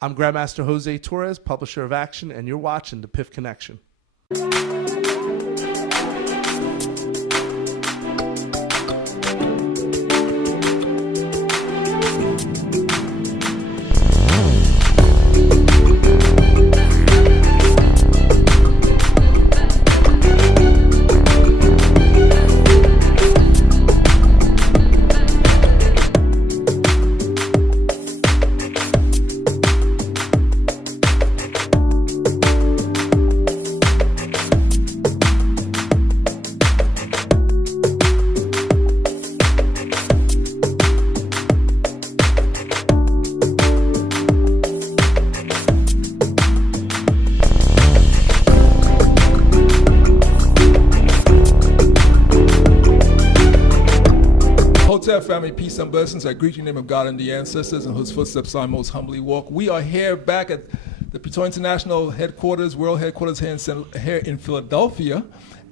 I'm Grandmaster Jose Torres, publisher of Action, and you're watching the Piff Connection. Family, peace and blessings. I greet you in the name of God and the ancestors in whose footsteps I most humbly walk. We are here back at the Piton International headquarters, world headquarters here in Philadelphia,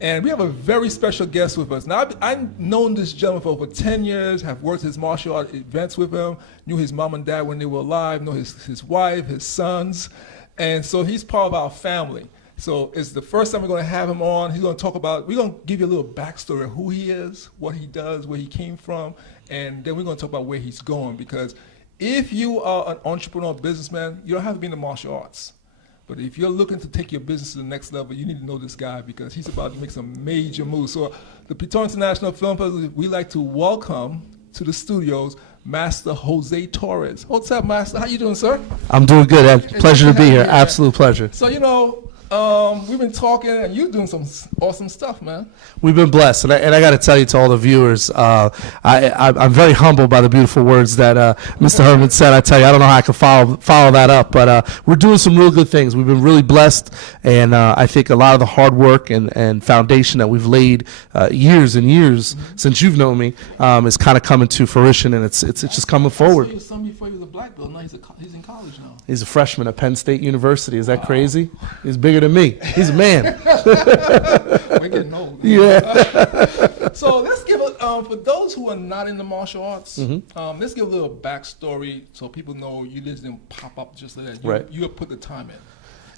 and we have a very special guest with us. Now, I've known this gentleman for over 10 years, have worked his martial art events with him, knew his mom and dad when they were alive, know his wife, his sons, and so he's part of our family. So it's the first time we're going to have him on. He's going to talk about, we're going to give you a little backstory of who he is, what he does, where he came from, and then we're going to talk about where he's going. Because if you are an entrepreneur, businessman, you don't have to be in the martial arts. But if you're looking to take your business to the next level, you need to know this guy because he's about to make some major moves. So the Piton International Film Festival, we like to welcome to the studios Master Jose Torres. What's up, Master? How you doing, sir? I'm doing good, Ed. Pleasure to be here. Absolute pleasure. So, we've been talking, and you're doing some awesome stuff, man. We've been blessed, and I got to tell you to all the viewers, I'm very humbled by the beautiful words that Mr. Herman said. I tell you, I don't know how I can follow that up, but we're doing some real good things. We've been really blessed, and I think a lot of the hard work and foundation that we've laid years and years since you've known me is kind of coming to fruition, and it's just coming forward. I saw you before he was a black belt. Now he's in college now. He's a freshman at Penn State University. Is that crazy? He's bigger than me. He's a man. We're getting old. Yeah. So let's give for those who are not in the martial arts, let's give a little backstory so people know you just didn't pop up just like that. Right. You have put the time in.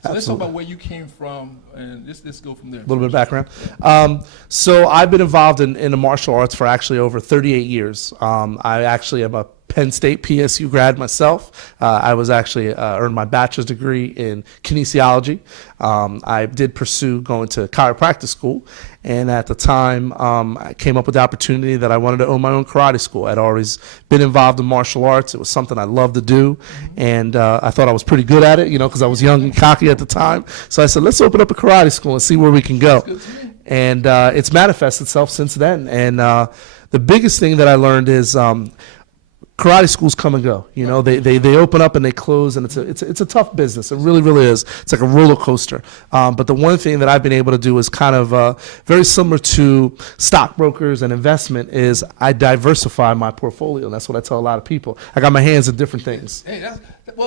So let's talk about where you came from, and let's go from there. A little bit of background. So I've been involved in the martial arts for actually over 38 years. I actually am a Penn State PSU grad myself. I was actually earned my bachelor's degree in kinesiology. I did pursue going to chiropractic school, and at the time I came up with the opportunity that I wanted to own my own karate school. I'd always been involved in martial arts. It was something I loved to do, and I thought I was pretty good at it, because I was young and cocky at the time. So I said, let's open up a karate school and see where we can go. And it's manifested itself since then. And the biggest thing that I learned is karate schools come and go. They open up and they close, and it's a tough business. It really, really is. It's like a roller coaster. But the one thing that I've been able to do is kind of very similar to stockbrokers and investment is I diversify my portfolio. And that's what I tell a lot of people. I got my hands in different things. Hey,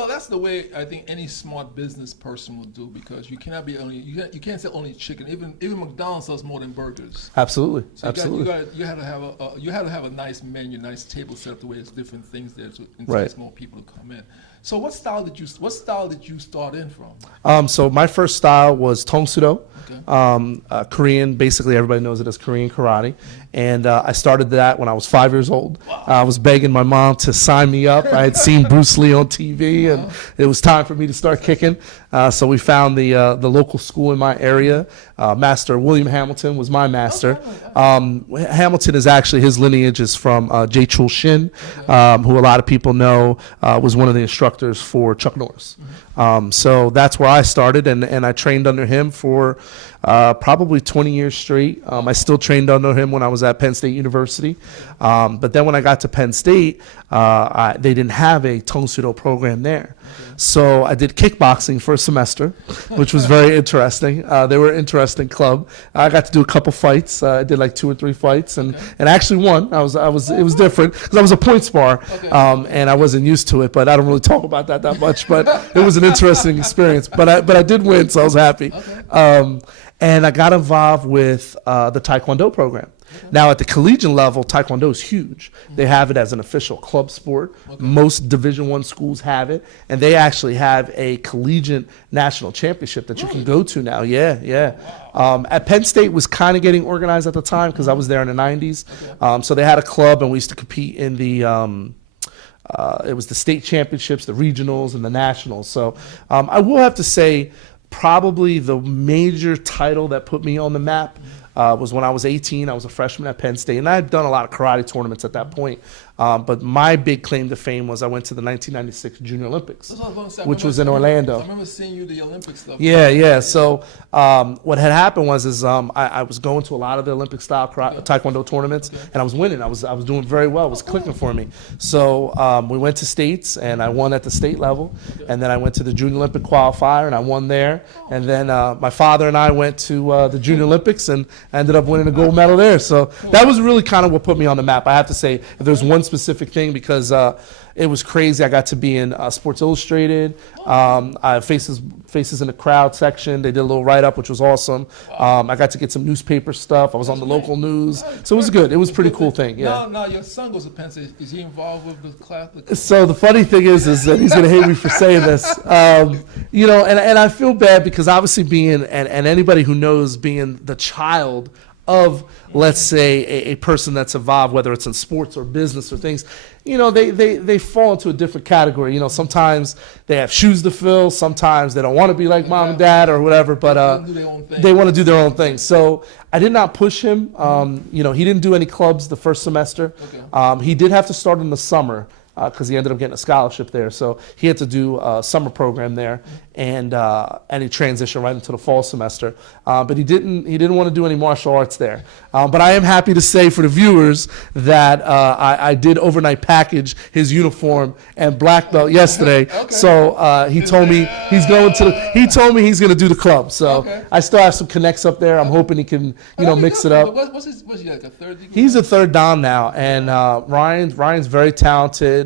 that's the way I think any smart business person will do, because you cannot be you can't sell only chicken. Even McDonald's sells more than burgers. Absolutely, so absolutely. You had to have a nice menu, nice table set up the way it's different things there to entice more people to come in. So what style did you start in from? So my first style was Tong Sudo, Korean. Basically, everybody knows it as Korean karate. And I started that when I was 5 years old. Wow. I was begging my mom to sign me up. I had seen Bruce Lee on TV, and it was time for me to start kicking. So we found the local school in my area. Master William Hamilton was my master. Hamilton is actually, his lineage is from Jae Chul Shin, who a lot of people know was one of the instructors for Chuck Norris. So that's where I started, and I trained under him for probably 20 years straight. I still trained under him when I was at Penn State University. But then when I got to Penn State, they didn't have a Tong Sudo program there. So I did kickboxing for a semester, which was very interesting. They were an interesting club. I got to do a couple fights. I did like 2 or 3 fights, and actually won. It was different because I was a point spar, and I wasn't used to it. But I don't really talk about that much. But it was an interesting experience. But I did win, so I was happy. And I got involved with the Taekwondo program. Now, at the collegiate level, Taekwondo is huge. They have it as an official club sport. Most Division I schools have it, and they actually have a collegiate national championship that you can go to now. Yeah, yeah. At Penn State was kind of getting organized at the time because I was there in the 90s. So they had a club, and we used to compete in the it was the state championships, the regionals, and the nationals. So I will have to say probably the major title that put me on the map was when I was 18. I was a freshman at Penn State, and I had done a lot of karate tournaments at that point. But my big claim to fame was I went to the 1996 Junior Olympics, which was in Orlando. I remember seeing you the Olympic stuff. Yeah, yeah. So what had happened was I was going to a lot of the Olympic style Taekwondo tournaments, and I was winning. I was doing very well. It was clicking for me. So we went to states, and I won at the state level. And then I went to the Junior Olympic qualifier, and I won there. And then my father and I went to the Junior Olympics, and I ended up winning a gold medal there. So that was really kind of what put me on the map. I have to say, if there's one specific thing, because it was crazy. I got to be in Sports Illustrated. I faces in the crowd section. They did a little write-up, which was awesome. I got to get some newspaper stuff. I was on the local news. So it was good. It was a pretty cool thing. Yeah. Now your son goes to Penn State. Is he involved with the class? So the funny thing is that he's going to hate me for saying this. You know, and I feel bad because obviously being, and anybody who knows being the child of, let's say, a person that's involved, whether it's in sports or business or things, you know, they fall into a different category. You know, sometimes they have shoes to fill, sometimes they don't want to be like mom and dad or whatever, but they want to do their own thing. So I did not push him. You know, he didn't do any clubs the first semester. He did have to start in the summer because he ended up getting a scholarship there. So he had to do a summer program there, and he transitioned right into the fall semester. But he didn't want to do any martial arts there. But I am happy to say for the viewers that I did overnight package his uniform and black belt yesterday. So he told me he's going to do the club. So I still have some connects up there. I'm hoping he can mix it up. What's he like, a third degree? He's a third dan now, and Ryan's very talented.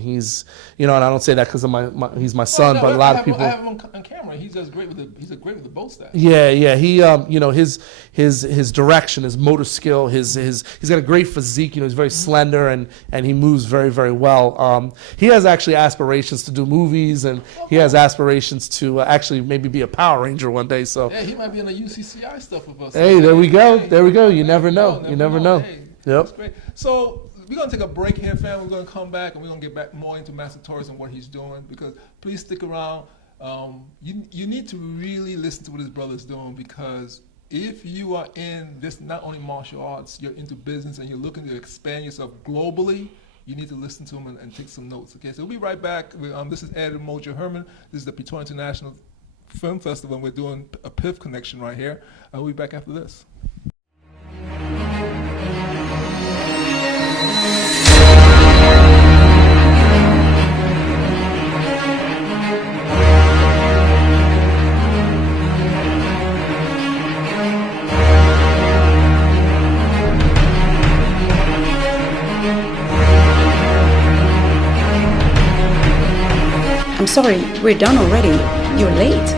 He's, and I don't say that because he's my son, but a lot of people. I have him on camera. He's great with the bow staff. Yeah. He, his direction, his motor skill, he's got a great physique. He's very slender and he moves very, very well. He has actually aspirations to do movies, and he has aspirations to actually maybe be a Power Ranger one day. So yeah, he might be in the UCCI stuff with us. Hey, there we go. There we go. You never know. You never know. Hey, yep. That's great. So we're going to take a break here, fam. We're going to come back, and we're going to get back more into Master Torres and what he's doing, because please stick around. You need to really listen to what his brother's doing, because if you are in this, not only martial arts, you're into business and you're looking to expand yourself globally, you need to listen to him and take some notes. Okay, so we'll be right back. This is Ed and Umoja Herman. This is the Piton International Film Festival, and we're doing a Piff connection right here. We'll be back after this. I'm sorry, we're done already. You're late.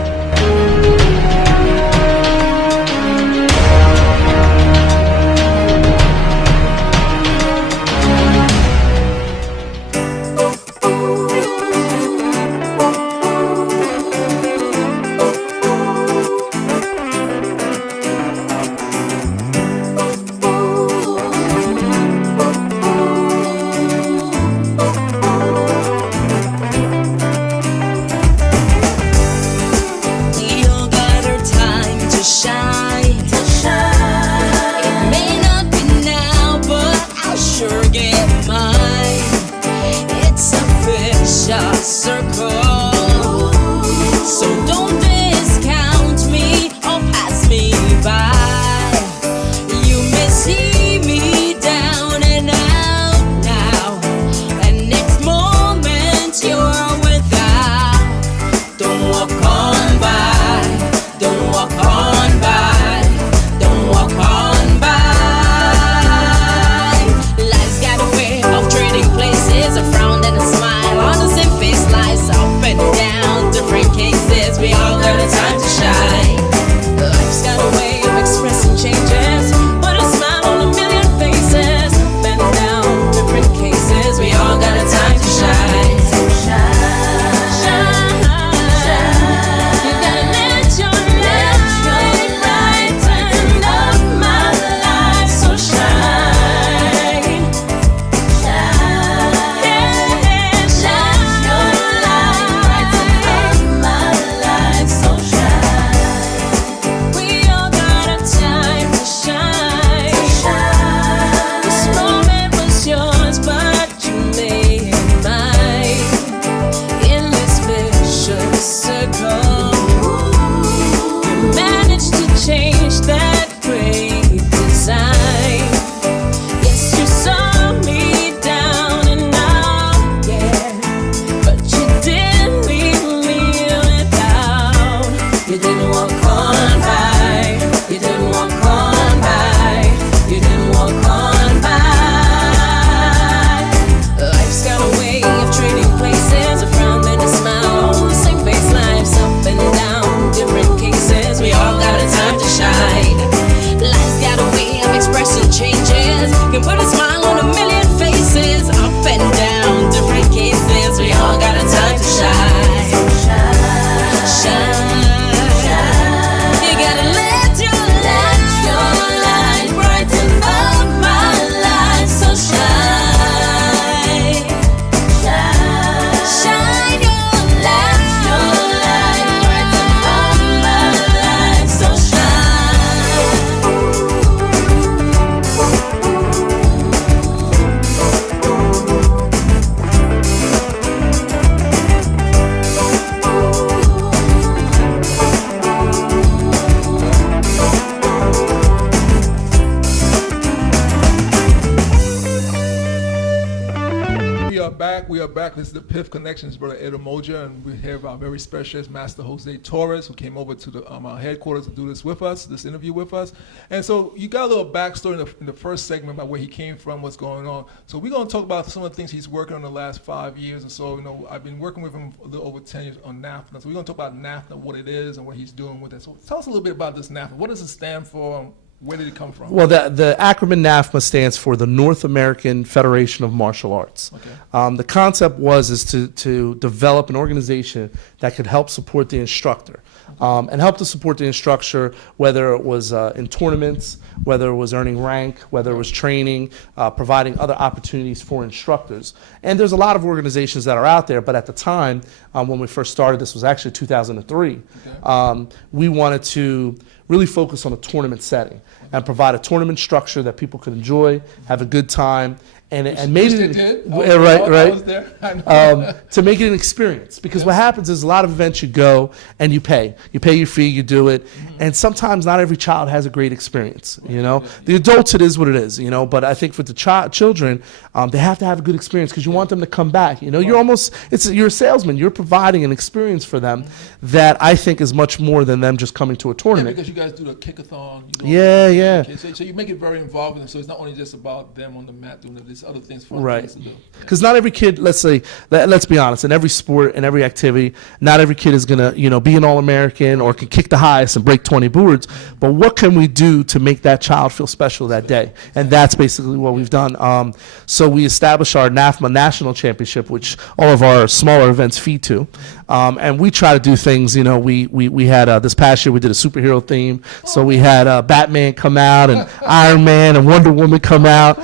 back. We are back. This is the Piff Connections, brother Ed UMOJA, and we have our very special guest, Master Jose Torres, who came over to the our headquarters to do this with us, this interview with us. And so you got a little backstory in the first segment about where he came from, what's going on. So we're going to talk about some of the things he's working on the last 5 years. And so, I've been working with him a little over 10 years on NAFTA. So we're going to talk about NAFTA, what it is, and what he's doing with it. So tell us a little bit about this NAFTA. What does it stand for? Where did it come from? Well, the acronym NAFMA stands for the North American Federation of Martial Arts. Okay. The concept is to develop an organization that could help support the instructor, and help to support the instructor, whether it was in tournaments, whether it was earning rank, whether it was training, providing other opportunities for instructors. And there's a lot of organizations that are out there, but at the time, when we first started, this was actually 2003, Okay. We wanted to really focus on a tournament setting and provide a tournament structure that people could enjoy, have a good time, and made Which it they did. right. I was there. I know. To make it an experience, because what happens is a lot of events you go and you pay your fee, you do it, and sometimes not every child has a great experience. The adults, it is what it is. But I think for the children, they have to have a good experience because you want them to come back. You're a salesman. You're providing an experience for them that I think is much more than them just coming to a Yeah, tournament. because you guys do the kickathon. Yeah. Okay, so you make it very involving. So it's not only just about them on the mat doing it. There's other things, fun Right. things to do. Because not every kid, let's be honest, in every sport and every activity, not every kid is gonna, be an All-American or can kick the highest and break 20 boards. But what can we do to make that child feel special that day? And that's basically what we've done. So we established our NAFMA National Championship, which all of our smaller events feed to. And we try to do things, we had, this past year we did a superhero theme. So we had Batman come out and Iron Man and Wonder Woman come out.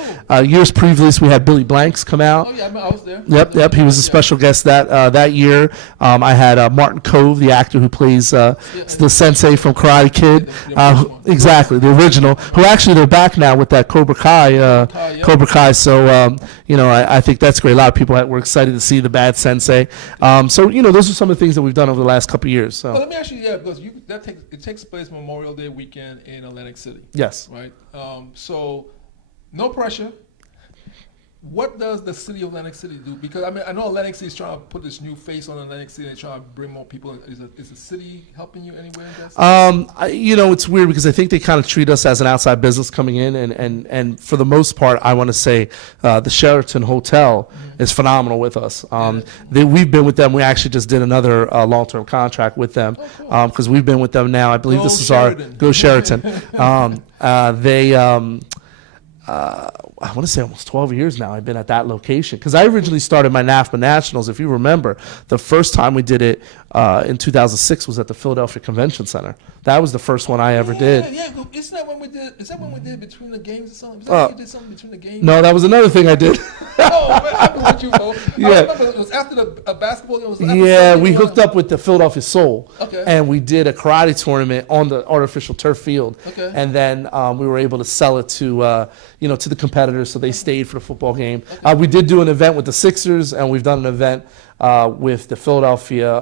Years previously, we had Billy Blanks come out. Oh, yeah, I was there. Yep. He was a special guest that year. I had Martin Cove, the actor who plays the sensei from Karate Kid. Exactly, the original. Who actually they're back now with that Cobra Kai. Cobra Kai. So I think that's great. A lot of people were excited to see the bad sensei. So those are some of the things that we've done over the last couple of years. So Well, let me ask you, because it takes place Memorial Day weekend in Atlantic City. yes. Right. So no pressure. What does the city of Atlantic City do? Because I know Atlantic City is trying to put this new face on Atlantic City. They're trying to bring more people. Is the city helping you anywhere in that? It's weird because I think they kind of treat us as an outside business coming in, and for the most part, I want to say the Sheraton Hotel is phenomenal with us. We've been with them. We actually just did another long-term contract with them because we've been with them now. I believe this is Sheraton. our Go Sheraton. I want to say almost 12 years now I've been at that location because I originally started my NAFMA Nationals. If you remember, the first time we did it in 2006 was at the Philadelphia Convention Center. That was the first one I ever did. Yeah. Isn't that when we did? Is that when we did between the games or something? Is that when you did something between the games? No, that was another thing I did. Oh, man, I've been with you, bro. Yeah. I remember it was after the basketball. It was after Yeah, something we you hooked won. up with the Philadelphia Soul, Okay. and we did a karate tournament on the artificial turf field. Okay. And then we were able to sell it to to the competitors, so they stayed for the football game. We did do an event with the Sixers, and we've done an event with the Philadelphia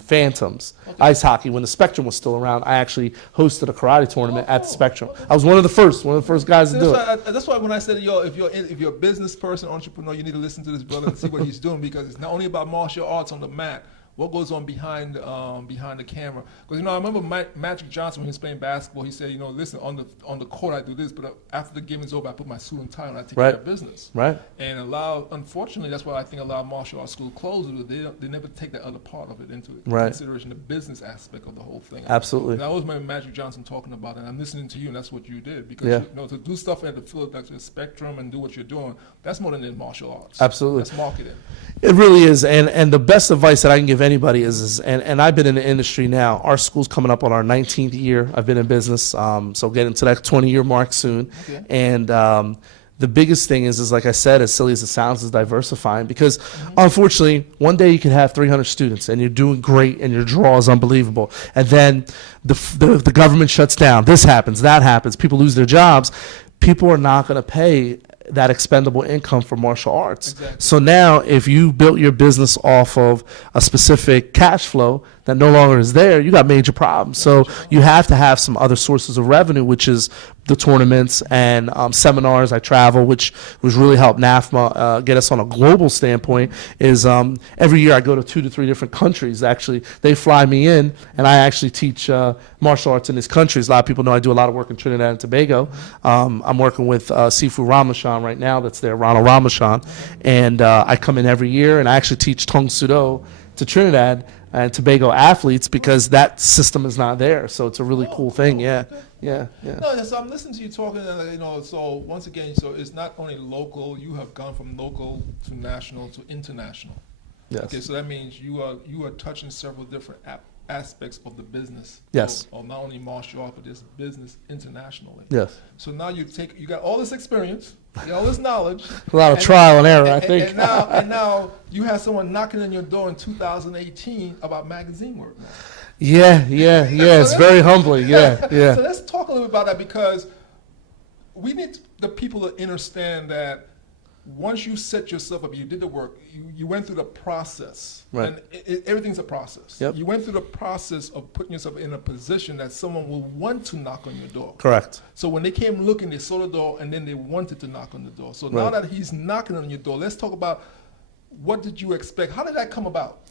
Phantoms ice hockey when the Spectrum was still around. I actually hosted a karate tournament at the Spectrum. I was one of the first guys to do it. That's why when I said, if you're a business person, entrepreneur, you need to listen to this brother and see what he's doing because it's not only about martial arts on the mat. What goes on behind the camera? Because I remember Magic Johnson when he was playing basketball. He said, listen, on the court I do this, but after the game is over, I put my suit and tie and I take care of business. Right. And unfortunately, that's why I think a lot of martial arts schools close. They never take that other part of it into consideration, the business aspect of the whole thing. Absolutely. And I always remember Magic Johnson talking about it. And I'm listening to you, and that's what you did because to do stuff at the Philadelphia Spectrum and do what you're doing, that's more than martial arts. Absolutely. That's marketing. It really is, and the best advice that I can give anybody is I've been in the industry now. Our school's coming up on our 19th year. I've been in business, so getting to that 20-year mark soon. Okay. And the biggest thing is like I said, as silly as it sounds, is diversifying because unfortunately, one day you can have 300 students and you're doing great and your draw is unbelievable, and then the government shuts down. This happens, that happens. People lose their jobs. People are not going to pay that expendable income for martial arts. Exactly. So now if you built your business off of a specific cash flow that no longer is there, you got major problems. So you have to have some other sources of revenue, which is the tournaments and seminars. I travel, which really helped NAFMA get us on a global standpoint. Is every year I go to 2 to 3 different countries. Actually, they fly me in, and I actually teach martial arts in these countries. A lot of people know I do a lot of work in Trinidad and Tobago. I'm working with Sifu Ramachan right now. That's there, Ronald Ramachan, and I come in every year, and I actually teach Tong Sudo to Trinidad and Tobago athletes because that system is not there. So it's a really cool thing. Yeah. Yeah. No, so I'm listening to you talking, and so once again, so it's not only local. You have gone from local to national to international. Yes. Okay, so that means you are touching several different aspects of the business. Yes. Of not only martial arts, but this business internationally. Yes. So now you got all this experience, you got all this knowledge. A lot of trial and error, I think. And now you have someone knocking on your door in 2018 about magazine work. Yeah. It's very humbling. Yeah. So let's talk a little bit about that, because we need the people to understand that once you set yourself up, you did the work, you went through the process. Right. And everything's a process. Yep. You went through the process of putting yourself in a position that someone will want to knock on your door. Correct. So when they came looking, they saw the door, and then they wanted to knock on the door. So now that he's knocking on your door, let's talk about, what did you expect? How did that come about?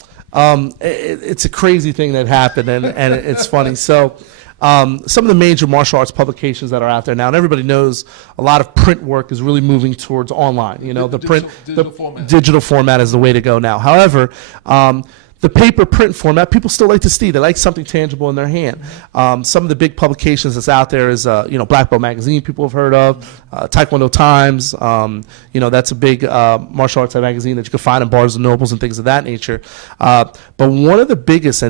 It's a crazy thing that happened, and it's funny. So some of the major martial arts publications that are out there now, and everybody knows a lot of print work is really moving towards online. You know, digital format is the way to go now. However, the paper print format, people still like to see. They like something tangible in their hand. Some of the big publications that's out there is, Black Belt Magazine, people have heard of, Taekwondo Times. That's a big martial arts magazine that you can find in Barnes and Nobles and things of that nature. But one of the biggest,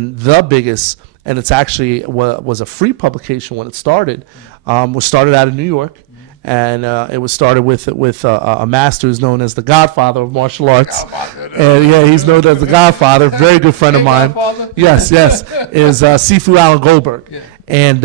and it's actually was a free publication when it started, was started out of New York. And it was started with a master who's known as the Godfather of martial arts. And yeah, he's known as the Godfather. Very good friend of mine. Yes, is Sifu Alan Goldberg. Yeah. And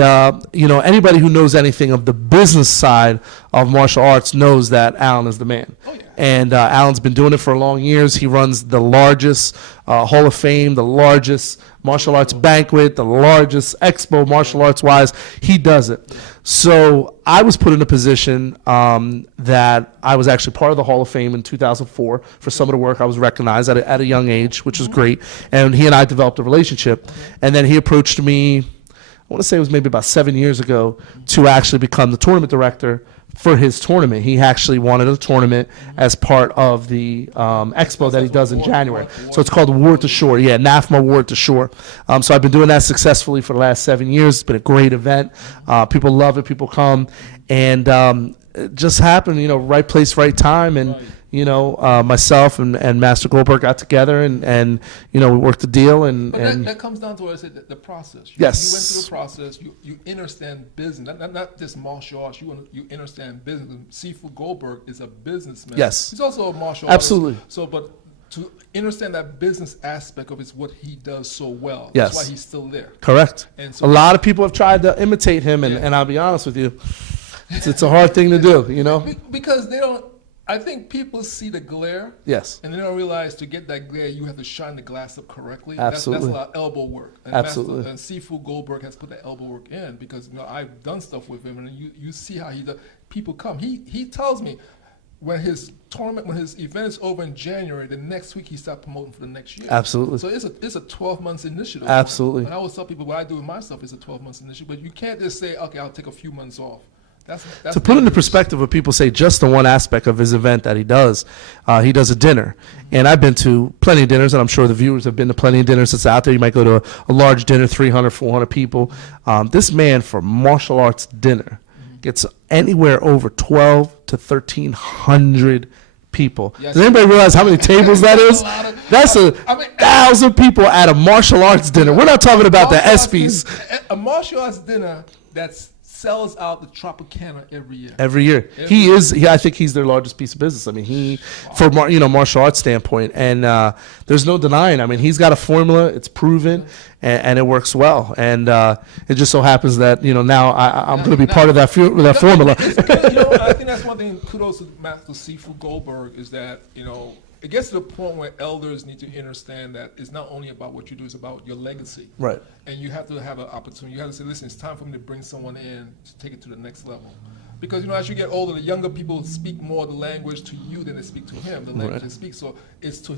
anybody who knows anything of the business side of martial arts knows that Alan is the man. Oh, yeah. And Alan's been doing it for long years. He runs the largest Hall of Fame, the largest martial arts banquet, the largest expo martial arts wise. He does it. So I was put in a position that I was actually part of the Hall of Fame in 2004 for some of the work. I was recognized at a young age, which was great. And he and I developed a relationship. And then he approached me, I want to say it was maybe about 7 years ago, to actually become the tournament director for his tournament. He actually wanted a tournament as part of the expo that he does in January. So it's called Ward to Shore. Yeah, NAFMA Ward to Shore. So I've been doing that successfully for the last 7 years. It's been a great event. People love it. People come. And it just happened, right place, right time. And, myself and Master Goldberg got together and we worked the deal. But that comes down to what I said, the process. Yes. You went through the process. You understand business, not just martial arts. You understand business. Sifu Goldberg is a businessman. Yes. He's also a martial Absolutely. artist. So, but to understand that business aspect of it is what he does so well. Yes. That's why he's still there. Correct. And so a lot of people have tried to imitate him, and I'll be honest with you, it's a hard thing to do, Because they don't. I think people see the glare, yes, and they don't realize to get that glare, you have to shine the glass up correctly. Absolutely. That's a lot of elbow work. And Absolutely. And Sifu Goldberg has put that elbow work in because I've done stuff with him, and you see how he does. People come. He tells me when his event is over in January, the next week he starts promoting for the next year. Absolutely. So it's a 12 months initiative. Absolutely. And I always tell people what I do with my stuff is a 12 months initiative, but you can't just say, okay, I'll take a few months off. That's to put into perspective what people say, just the one aspect of his event that he does a dinner. And I've been to plenty of dinners, and I'm sure the viewers have been to plenty of dinners that's out there. You might go to a large dinner, 300, 400 people. This man, for martial arts dinner, gets anywhere over 12 to 1,300 people. Yes. Does anybody realize how many tables that is? That's 1,000 people at a martial arts dinner. We're not talking about the ESPYs. A martial arts dinner that's sells out the Tropicana every year. Every year. I think he's their largest piece of business. I mean, from martial arts standpoint, and there's no denying. I mean, he's got a formula. It's proven, and it works well. And it just so happens that now I'm going to be part of that formula. I think that's one thing. Kudos to Master Sifu Goldberg is that it gets to the point where elders need to understand that it's not only about what you do, it's about your legacy. Right. And you have to have an opportunity. You have to say, listen, it's time for me to bring someone in to take it to the next level. Because, you know, as you get older, the younger people speak more the language to you than they speak to him, the language they speak. So it's to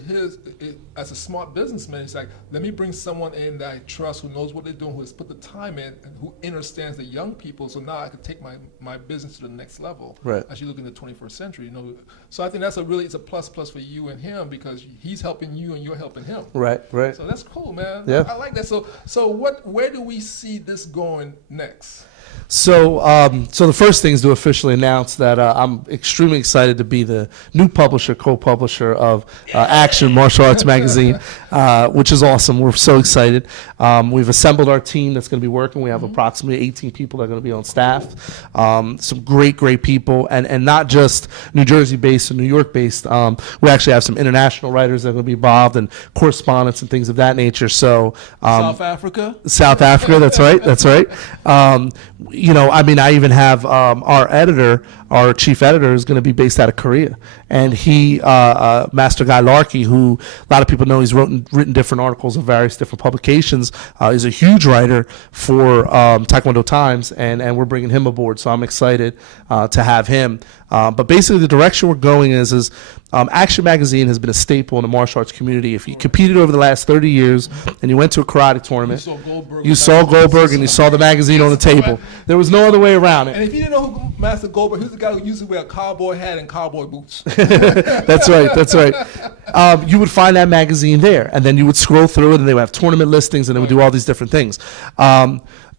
as a smart businessman, it's like, let me bring someone in that I trust, who knows what they're doing, who has put the time in, and who understands the young people, so now I can take my business to the next level as you look in the 21st century, you know. So I think that's it's a plus for you and him, because he's helping you and you're helping him. Right. So that's cool, man. Yeah. I like that. So where do we see this going next? So, so the first thing is to officially announce that I'm extremely excited to be the new co-publisher of Action Martial Arts Magazine, which is awesome. We're so excited. We've assembled our team that's going to be working. We have approximately 18 people that are going to be on staff. Some great people, and not just New Jersey-based or New York-based. We actually have some international writers that are going to be involved, and correspondents and things of that nature. So, South Africa, that's right. You know, I mean, I even have our chief editor is going to be based out of Korea. And he, Master Guy Larkey, who a lot of people know, he's written different articles in various different publications, is a huge writer for Taekwondo Times, and we're bringing him aboard. So I'm excited to have him. But basically the direction we're going is Action Magazine has been a staple in the martial arts community. If you competed over the last 30 years and you went to a karate tournament, you saw Goldberg and you saw the magazine on the table. There was no other way around it. And if you didn't know who Master Goldberg, he's the guy who used to wear a cowboy hat and cowboy boots. That's right. You would find that magazine there, and then you would scroll through it, and they would have tournament listings, and they would do all these different things.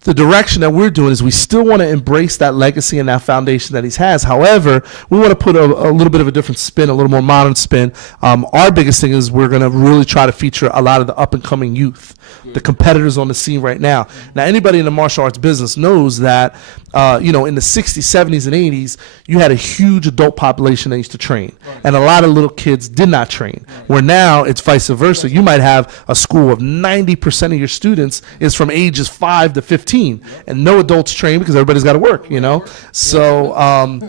The direction that we're doing is we still want to embrace that legacy and that foundation that he has. However, we want to put a little bit of a different spin, a little more modern spin. Our biggest thing is we're going to really try to feature a lot of the up-and-coming youth, the competitors on the scene right now. Now, anybody in the martial arts business knows that, you know, in the 60s, 70s, and 80s, you had a huge adult population that used to train, and a lot of little kids did not train. Where now it's vice versa. You might have a school of 90% of your students is from ages 5 to 15. And no adults train because everybody's got to work, you know. So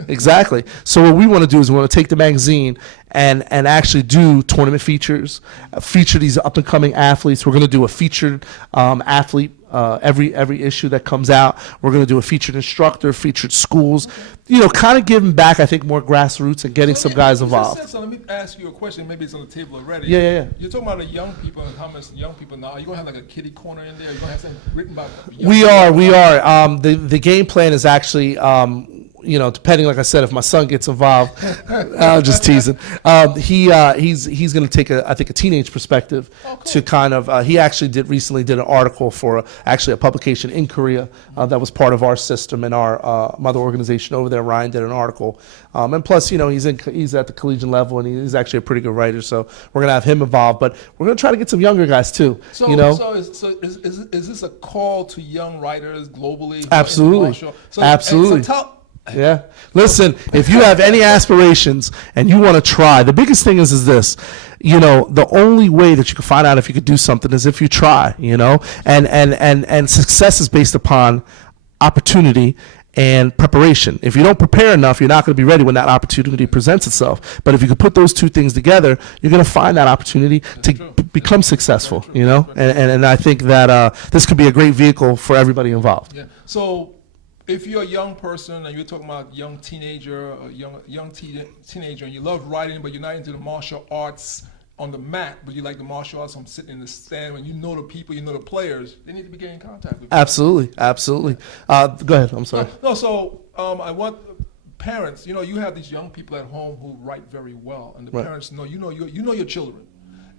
exactly. So what we want to do is we want to take the magazine and actually do tournament features, feature these up and coming athletes. We're going to do a featured athlete every issue that comes out. We're going to do a featured instructor, featured schools, you know, kind of giving back, I think, more grassroots and getting some guys involved. So let me ask you a question. Maybe it's on the table already. Yeah. You're talking about the young people and how much young people now. Are you going to have like a kiddie corner in there? Are you going to have something written about young people? We are. The game plan is actually, you know, depending, like I said, if my son gets involved, I'm just teasing. He's going to take a teenage perspective to kind of. He actually recently did an article for actually a publication in Korea that was part of our system and our mother organization over there. Ryan did an article, and plus, you know, he's at the collegiate level and he's actually a pretty good writer. So we're going to have him involved, but we're going to try to get some younger guys too. So, you know, is this a call to young writers globally? Absolutely, So, absolutely. Yeah. Listen, if you have any aspirations and you want to try, the biggest thing is this, you know, the only way that you can find out if you could do something is if you try, you know, and success is based upon opportunity and preparation. If you don't prepare enough, you're not going to be ready when that opportunity presents itself. But if you could put those two things together, you're going to find that opportunity to become successful, you know, and I think that this could be a great vehicle for everybody involved. Yeah. So, if you're a young person and you're talking about young teenager or young teenager and you love writing but you're not into the martial arts on the mat, but you like the martial arts, I'm sitting in the stand, and you know the people, you know the players, they need to be getting in contact with you. Absolutely. Go ahead, I'm sorry. So I want parents, you know, you have these young people at home who write very well, and the parents know, you know your children.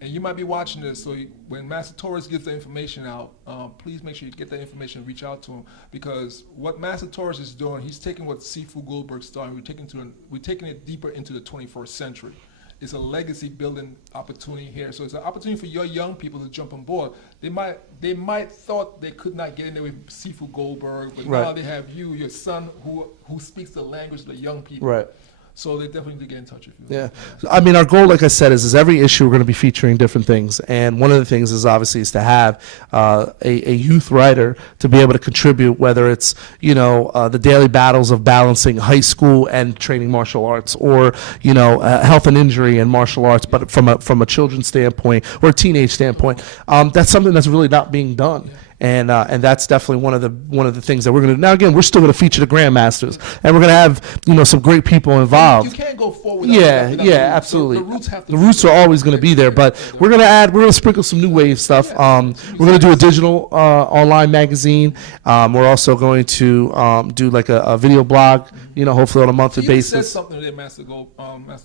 And you might be watching this, so when Master Torres gives the information out, please make sure you get that information and reach out to him, because what Master Torres is doing, he's taking what Sifu Goldberg started, we're taking it deeper into the 21st century. It's a legacy building opportunity here. So it's an opportunity for your young people to jump on board. They might thought they could not get in there with Sifu Goldberg, but now they have you, your son, who speaks the language of the young people. Right. So they definitely need to get in touch with you. Yeah. I mean, our goal, like I said, is every issue we're going to be featuring different things. And one of the things is obviously is to have a youth writer to be able to contribute, whether it's, the daily battles of balancing high school and training martial arts, or, health and injury and martial arts, but from a children's standpoint or a teenage standpoint. That's something that's really not being done. And that's definitely one of the things that we're going to do. Now, again, we're still going to feature the Grandmasters, and we're going to have, some great people involved. You can't go forward. Yeah, without absolutely. So the roots have to the roots are always going to be there, but we're going to sprinkle some new wave stuff. We're going to do a digital online magazine. We're also going to do like a video blog, hopefully on a monthly basis. You said something there, Master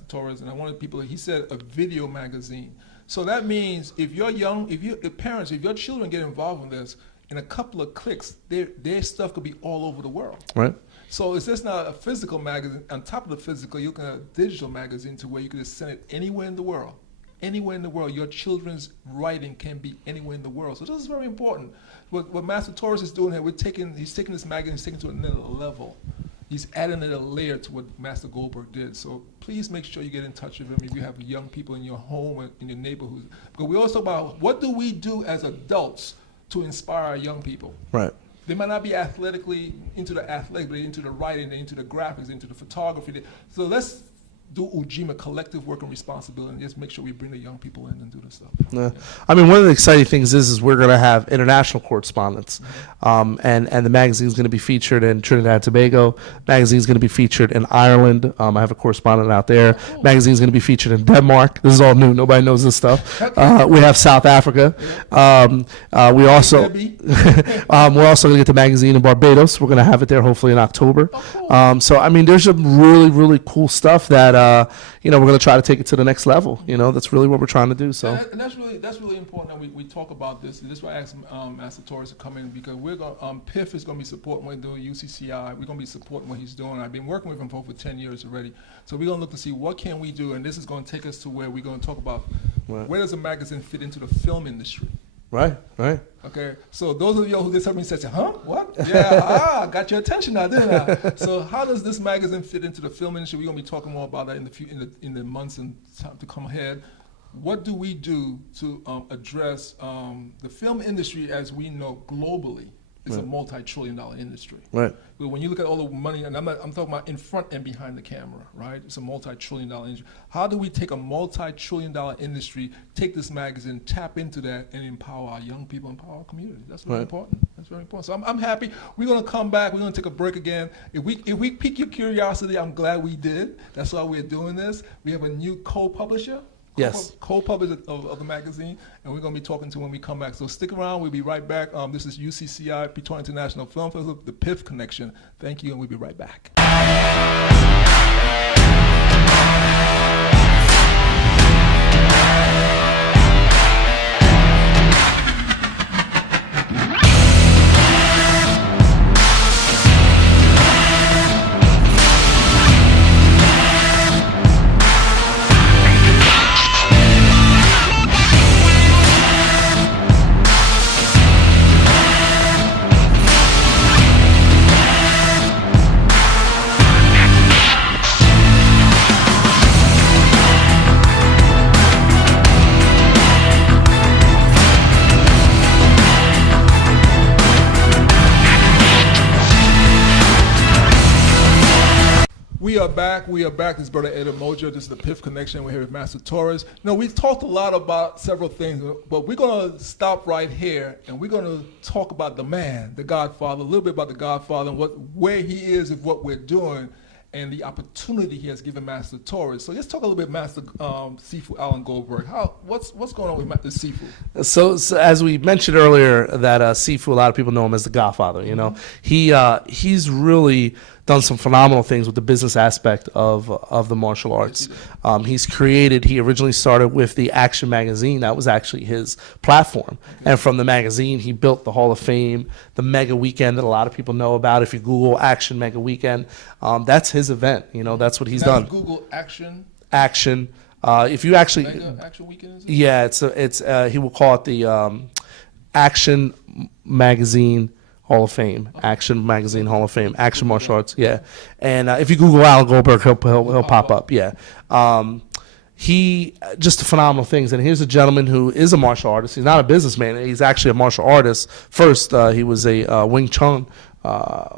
Torres, and I wanted people. He said a video magazine. So that means if your parents, if your children get involved in this, in a couple of clicks, their stuff could be all over the world. Right. So it's just not a physical magazine. On top of the physical, you can have a digital magazine to where you can just send it anywhere in the world. Anywhere in the world. Your children's writing can be anywhere in the world. So this is very important. What Master Torres is doing here, he's taking this magazine, he's taking it to another level. He's adding another layer to what Master Goldberg did. So please make sure you get in touch with him if you have young people in your home or in your neighborhood. Because we also talk about what do we do as adults to inspire our young people. Right. They might not be athletically into the athletic, but into the writing, into the graphics, into the photography. So let's do Ujima collective work and responsibility, and just make sure we bring the young people in and do this stuff. Yeah. I mean, one of the exciting things is we're going to have international correspondence, and the magazine is going to be featured in Trinidad and Tobago. Magazine is going to be featured in Ireland. I have a correspondent out there. Cool. Magazine is going to be featured in Denmark. This is all new. Nobody knows this stuff. We have South Africa. We also we're also going to get the magazine in Barbados. We're going to have it there hopefully in October. Cool. So I mean, there's some really, really cool stuff that we're going to try to take it to the next level. That's really what we're trying to do. So and that's really important that we talk about this. And this is why I asked Master Torres to come in, because we're going. Piff is going to be supporting what he's doing. UCCI, we're going to be supporting what he's doing. I've been working with him for over 10 years already. So we're going to look to see what can we do, and this is going to take us to where we're going to talk about where does a magazine fit into the film industry. Right. Okay, so those of you who just heard me say, huh, what? Yeah, got your attention now, didn't I? So how does this magazine fit into the film industry? We're going to be talking more about that in the months and time to come ahead. What do we do to address the film industry, as we know globally, is a multi-trillion-dollar industry. Right. But when you look at all the money, and I'm talking about in front and behind the camera, right? It's a multi-trillion-dollar industry. How do we take a multi-trillion-dollar industry, take this magazine, tap into that, and empower our young people, empower our community? That's very important. That's very important. So I'm happy. We're going to come back. We're going to take a break again. If we pique your curiosity, I'm glad we did. That's why we're doing this. We have a new co-publisher. Yes. Co-publisher of the magazine, and we're going to be talking to when we come back. So stick around. We'll be right back. This is UCCI, Piton International Film Festival, the Piff Connection. Thank you, and we'll be right back. We are back. This is Brother Ed UMOJA. This is the Piff Connection. We're here with Master Torres. We've talked a lot about several things, but we're going to stop right here, and we're going to talk about the man, the Godfather, a little bit about the Godfather and where he is and what we're doing, and the opportunity he has given Master Torres. So let's talk a little bit, Master Sifu Alan Goldberg. What's going on with Master Sifu? So as we mentioned earlier, that Sifu, a lot of people know him as the Godfather. He's really done some phenomenal things with the business aspect of the martial arts. He originally started with the Action magazine. That was actually his platform. Okay. And from the magazine, he built the Hall of Fame, the Mega Weekend that a lot of people know about. If you Google Action Mega Weekend, that's his event. That's what he's done. Google Action. Action. If you actually, Mega Action Weekend. Is it? Yeah, it's he will call it the Action Magazine Hall of Fame, Action Magazine Hall of Fame, Action Martial Arts. Yeah, and if you Google Alan Goldberg, he'll pop up. Yeah. He just phenomenal things. And here's a gentleman who is a martial artist. He's not a businessman. He's actually a martial artist. First, he was a Wing Chun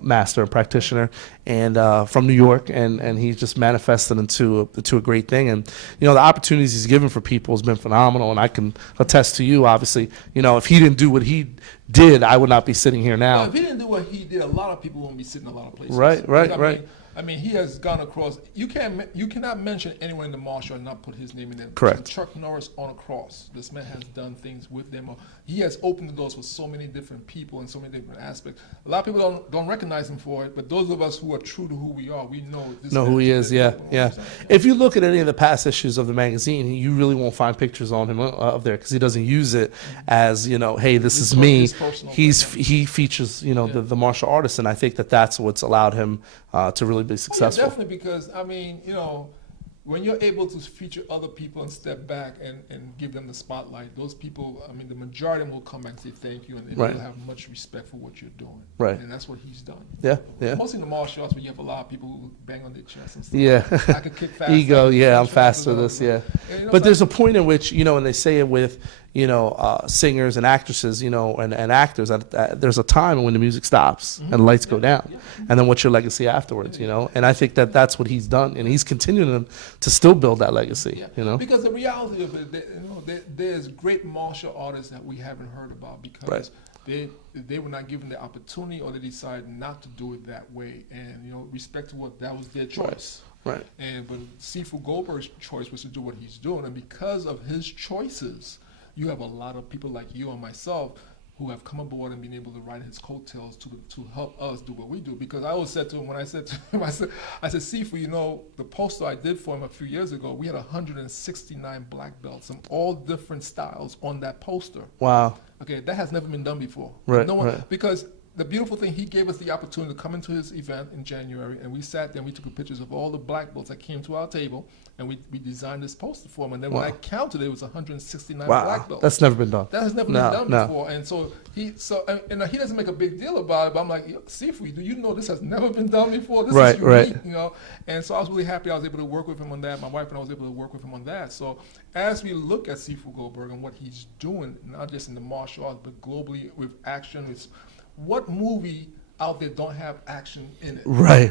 master and practitioner, and from New York, and he's just manifested into a great thing. And the opportunities he's given for people has been phenomenal. And I can attest to you, obviously, if he didn't do what he did, I would not be sitting here now. If he didn't do what he did, a lot of people wouldn't be sitting in a lot of places. Right. I mean, he has gone across. You cannot mention anyone in the martial and not put his name in there. Correct. Chuck Norris on a cross. This man has done things with them. He has opened the doors for so many different people and so many different aspects. A lot of people don't recognize him for it, but those of us who are true to who we are, we know this. Know who he is. Yeah. If you look at any of the past issues of the magazine, you really won't find pictures on him up there because he doesn't use it as hey, this is me. He features the martial artist, and I think that's what's allowed him to really be successful. Yeah, definitely, because when you're able to feature other people and step back and give them the spotlight, those people, the majority of them will come back and say thank you, and they'll have much respect for what you're doing. Right. And that's what he's done. Yeah. Mostly in the martial arts, where you have a lot of people who bang on their chest and stuff. Yeah. I could kick fast. Ego, I'm faster than this, yeah. But there's a point in which, and they say it with, singers and actresses, and actors, there's a time when the music stops and the lights go down. And then what's your legacy afterwards, And I think that's what he's done. And he's continuing to still build that legacy, Because the reality of it, there's great martial artists that we haven't heard about because they were not given the opportunity, or they decided not to do it that way. And, respect to what, that was their choice. Right. But Sifu Goldberg's choice was to do what he's doing. And because of his choices, you have a lot of people like you and myself who have come aboard and been able to ride his coattails to help us do what we do. Because I always said to him, I said, Sifu, the poster I did for him a few years ago, we had 169 black belts from all different styles on that poster. Wow. Okay, that has never been done before. Right. Because the beautiful thing, he gave us the opportunity to come into his event in January, and we sat there and we took pictures of all the black belts that came to our table, and we designed this poster for him. And then when I counted it was 169 black belts. That's never been done. That has never been done before. And so he doesn't make a big deal about it, but I'm like, Sifu, do you know this has never been done before? This is unique, And so I was really happy I was able to work with him on that. My wife and I was able to work with him on that. So as we look at Sifu Goldberg and what he's doing, not just in the martial arts, but globally with action, what movie out there don't have action in it? Right.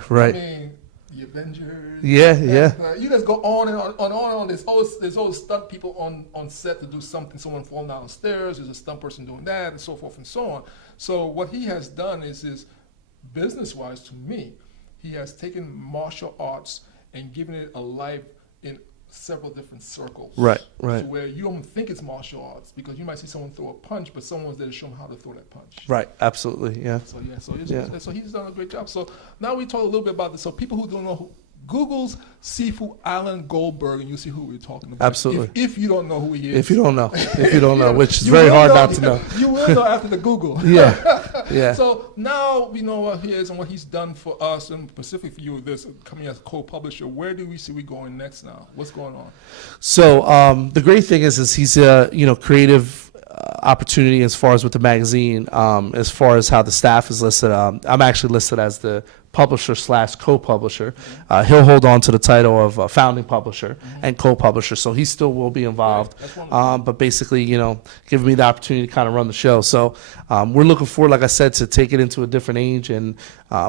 The Avengers. Yeah. You just go on and on. There's always stunt people on set to do something. Someone falling down the stairs. There's a stunt person doing that, and so forth and so on. So what he has done is business-wise, to me, he has taken martial arts and given it a life in several different circles. Right. So where you don't think it's martial arts because you might see someone throw a punch, but someone's there to show them how to throw that punch. Right. Absolutely. Yeah. So he's done a great job. So now we talk a little bit about this. So people who don't know Google's Sifu Alan Goldberg, and you see who we're talking about. Absolutely. If you don't know who he is. If you don't know, which is very hard not to know. You will know after the Google. Yeah. So now we know what he is and what he's done for us, and specifically for you, this coming as co-publisher. Where do we see we going next now? What's going on? So the great thing is he's a creative opportunity as far as with the magazine, as far as how the staff is listed. I'm actually listed as the publisher/co-publisher. He'll hold on to the title of founding publisher and co-publisher, so he still will be involved. But basically, giving me the opportunity to kind of run the show. So we're looking forward, like I said, to take it into a different age and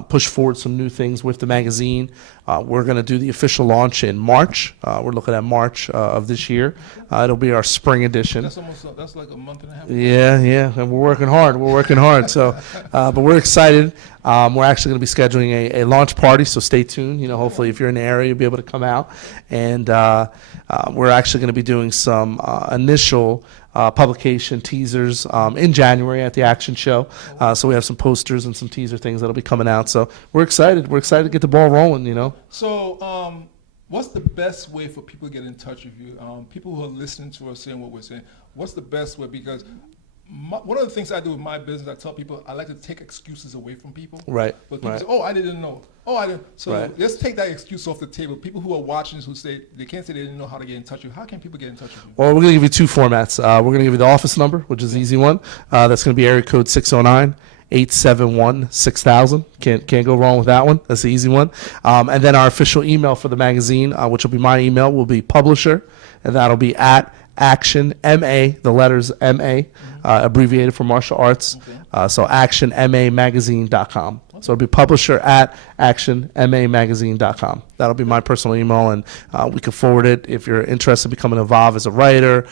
push forward some new things with the magazine. We're going to do the official launch in March. We're looking at March of this year. It'll be our spring edition. That's like a month and a half. Yeah, and we're working hard. So, but we're excited. We're actually going to be scheduling a launch party, so stay tuned. Hopefully if you're in the area, you'll be able to come out. And we're actually going to be doing some initial publication teasers in January at the Action Show. So we have some posters and some teaser things that'll be coming out. So we're excited. We're excited to get the ball rolling, So what's the best way for people to get in touch with you? People who are listening to us saying what we're saying, what's the best way? Because one of the things I do with my business, I tell people I like to take excuses away from people. Right. But people say, I didn't know. I didn't. So let's take that excuse off the table. People who are watching who say they can't say they didn't know how to get in touch with you. How can people get in touch with you? Well, we're going to give you two formats. We're going to give you the office number, which is the easy one. That's going to be area code 609 871-6000. Can't go wrong with that one. That's the easy one. And then our official email for the magazine, which will be my email, will be publisher, and that'll be at Action MA, the letters MA, abbreviated for martial arts. So actionmamagazine.com. So it'll be publisher at actionmamagazine.com. That'll be my personal email, and we can forward it if you're interested in becoming involved as a writer,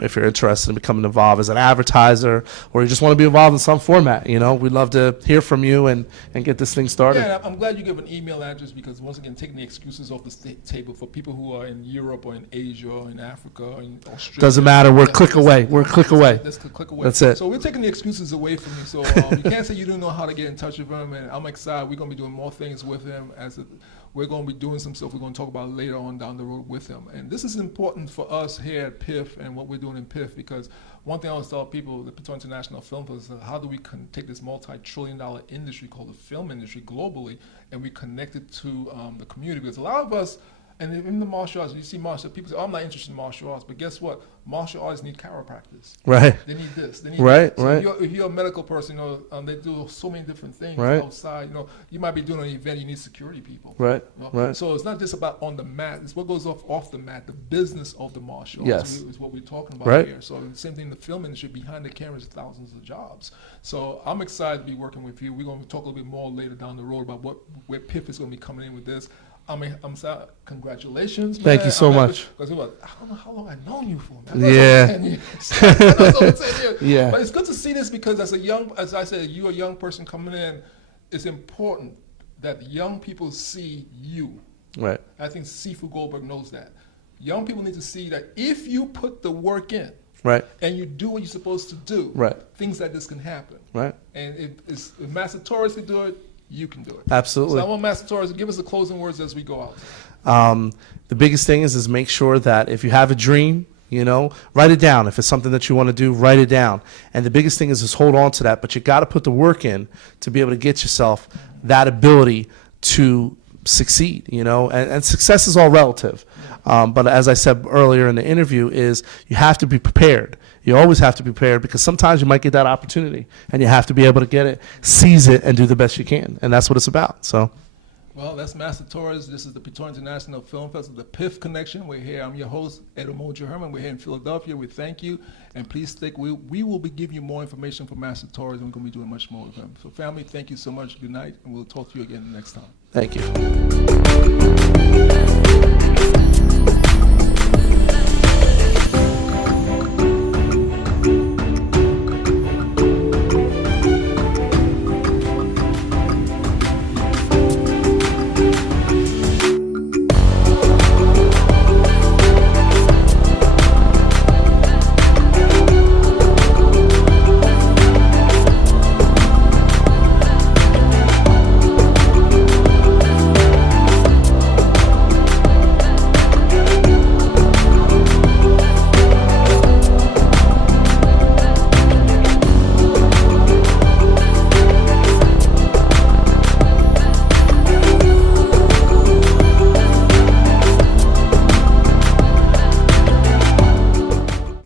if you're interested in becoming involved as an advertiser, or you just want to be involved in some format. You know, we'd love to hear from you and get this thing started. Yeah, I'm glad you give an email address, because once again, taking the excuses off the table for people who are in Europe or in Asia or in Africa or in Australia. Doesn't matter. We're a click away. We're a click away. That's it. So we're taking the excuses away from you. So you can't say you don't know how to get in touch with him. And I'm excited. We're going to be doing more things with him. We're going to be doing some stuff we're going to talk about later on down the road with him. And this is important for us here at Piff and what we're doing in Piff, because one thing I always tell people, the Piton International Film Festival, is how do we take this multi-trillion-dollar industry called the film industry globally, and we connect it to the community? Because a lot of us, and in the martial arts, you see martial people say, "Oh, I'm not interested in martial arts," but guess what? Martial artists need chiropractors. Right. They need this. They need right. that. So right. If you're a medical person, you know, they do so many different things right. outside. You know, you might be doing an event, you need security people. Right. You know? Right. So it's not just about on the mat. It's what goes off the mat. The business of the martial yes. arts is what we're talking about right. here. So same thing in the film industry. Behind the cameras, thousands of jobs. So I'm excited to be working with you. We're going to talk a little bit more later down the road about where Piff is going to be coming in with this. I'm sorry. Congratulations, man. Thank you so much. Because I don't know how long I've known you for. Yeah. Yeah. But it's good to see this, because as I said, you're a young person coming in. It's important that young people see you. Right. I think Sifu Goldberg knows that. Young people need to see that if you put the work in, right, and you do what you're supposed to do, right, things like this can happen. Right. And if Master Torres can do it, you can do it. Absolutely. So I want Master Torres to give us the closing words as we go out. The biggest thing is make sure that if you have a dream, you know, write it down. If it's something that you want to do, write it down. And the biggest thing is hold on to that. But you got to put the work in to be able to get yourself that ability to succeed, you know, and success is all relative. But as I said earlier in the interview, is you have to be prepared. You always have to be prepared, because sometimes you might get that opportunity and you have to be able to get it, seize it, and do the best you can. And that's what it's about. So. Well, that's Master Torres. This is the Piton International Film Festival, the Piff Connection. We're here. I'm your host, UMOJA Herman. We're here in Philadelphia. We thank you. And please stick. We will be giving you more information from Master Torres, and we're going to be doing much more with him. So family, thank you so much. Good night, and we'll talk to you again next time. Thank you.